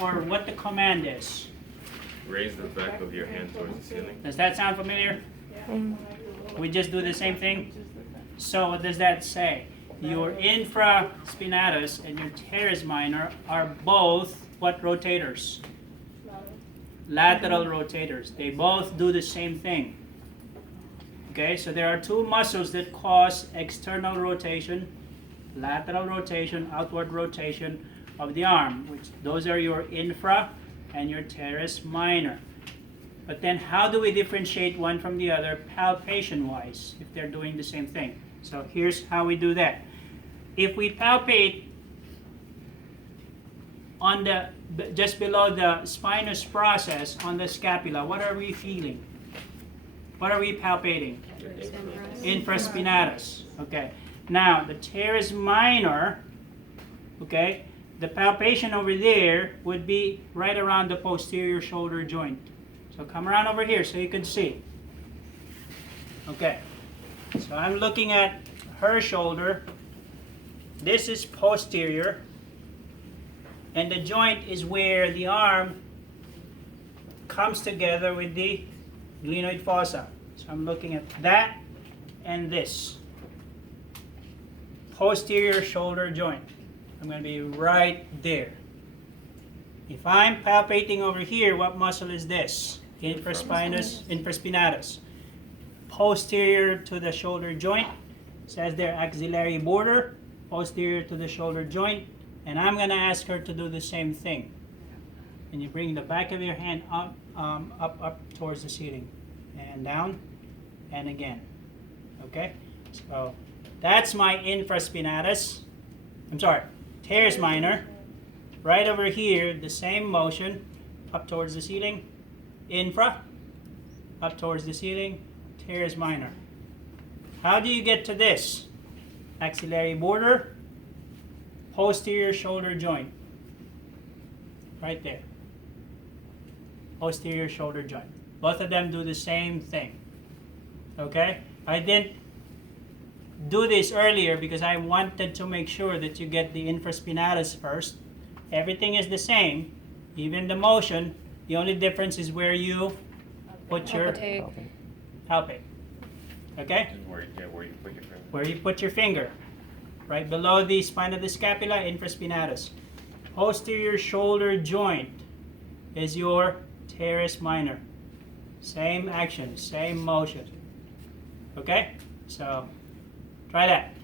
Or what the command is. Raise the back of your hand towards the ceiling. Does that sound familiar? We just do the same thing? So what does that say? Your infraspinatus and your teres minor are both what rotators? Lateral rotators. They both do the same thing. Okay, so there are two muscles that cause external rotation, lateral rotation, outward rotation of the arm, which those are your infra and your teres minor. But then how do we differentiate one from the other palpation-wise if they're doing the same thing? So here's how we do that. If we palpate on the just below the spinous process on the scapula, what are we feeling? What are we palpating? Infraspinatus. Okay. Now the teres minor, okay, the palpation over there would be right around the posterior shoulder joint. So come around over here so you can see. Okay. So I'm looking at her shoulder. This is posterior. And the joint is where the arm comes together with the glenoid fossa. So I'm looking at that and this. Posterior shoulder joint. I'm going to be right there. If I'm palpating over here, what muscle is this? Infraspinatus. Posterior to the shoulder joint. Says there axillary border. Posterior to the shoulder joint. And I'm going to ask her to do the same thing. And you bring the back of your hand up towards the ceiling. And down. And again. Okay? So that's my infraspinatus. I'm sorry. Teres minor. Right over here, the same motion. Up towards the ceiling. Infra. Up towards the ceiling. Teres minor. How do you get to this? Axillary border. Posterior shoulder joint. Right there. Posterior shoulder joint. Both of them do the same thing. Okay? I didn't do this earlier because I wanted to make sure that you get the infraspinatus first. Everything is the same, even the motion. The only difference is where you put your palpate. Okay? Where you put your finger. Where you put your finger. Right below the spine of the scapula, infraspinatus. Posterior shoulder joint is your teres minor. Same action, same motion. Okay? So, try that.